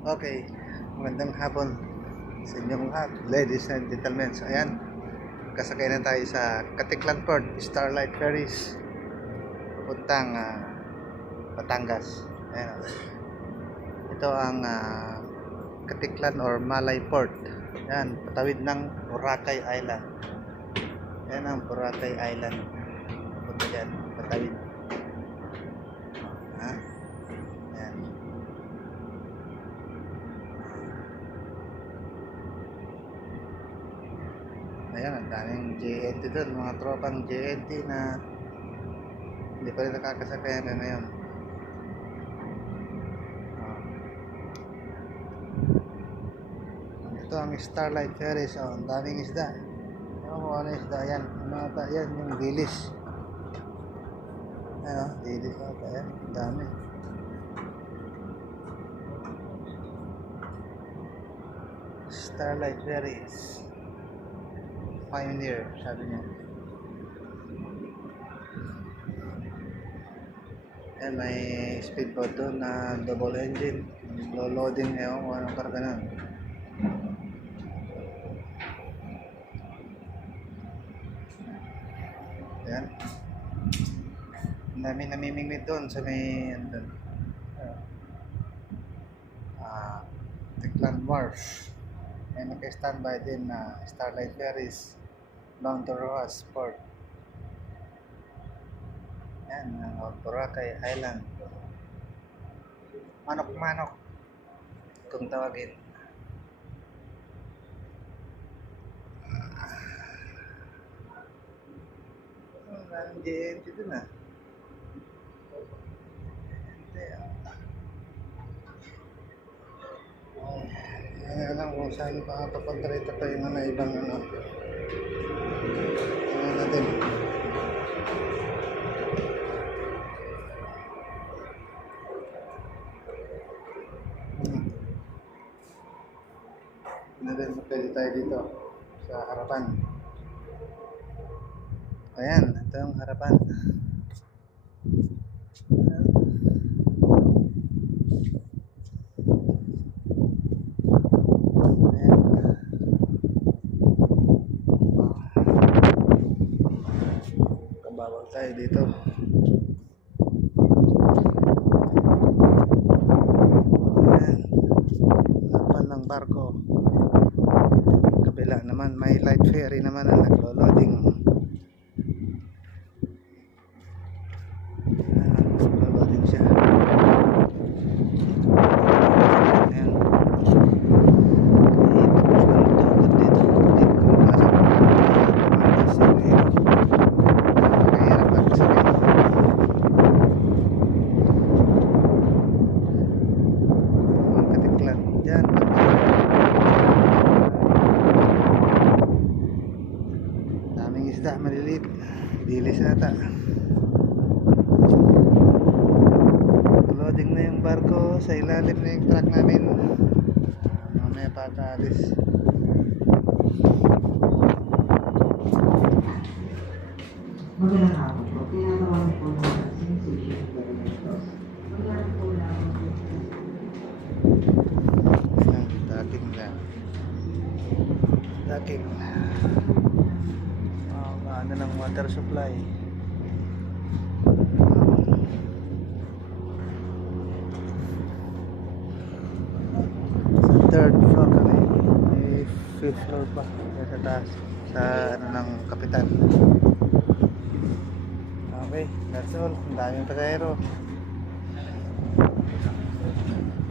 Okay, magandang hapon sa inyong lahat, ladies and gentlemen. So ayan, kasakay na tayo sa Katiklan Port, Starlight Ferries, papuntang Batangas. Ayan. Ito ang Katiklan or Malay Port. Ayan, patawid ng Boracay Island. Ayan ang Boracay Island. Punta dyan, patawid. Ha? Ayan. Ayan, ang daming JNT doon, mga tropang JNT na hindi pa rin nakakasakay hanggang ngayon. Ito ang Starlight Ferries. Ang daming isda. Ano isda yan? Yan yung dilis. Dilis. Ayan, ang dami. Starlight Ferries. Pioneer, sabi niya. Ayan, may speedboat doon na double engine. Low loading, ewan kung anong karga nun. Ayan. Ang dami namimingwit doon sa may Tiklan Wharf. May naka-standby din na Starlight Ferries bound to Rojas Port. Yan, ang Boracay Island. Manok-manok kung tawagin. Ang JNT dun alam kung saan pa papunta rito pa yung ibang natin. Pwede tayo dito sa harapan. Ayan, ito yung harapan. Kabawal tayo dito. Ayan, harapan ng barko. Kabila naman may light ferry naman na naglo-loading. Naglo-loading siya. Ayan. Diyan. Daming isda, maliliit. Dilis ata. Loading na yung barko, sa ilalim na yung truck namin. Mamaya pa ata alis. Magandang hapon po. Tinatawagan po ng sensation government. Magandang po lang. Dating lang. Dating. Ano ng water supply. Sa third floor kami. May fifth floor pa. Sa taas. Sa ano ng kapitan. Okay, that's all. Ang daming pasahero.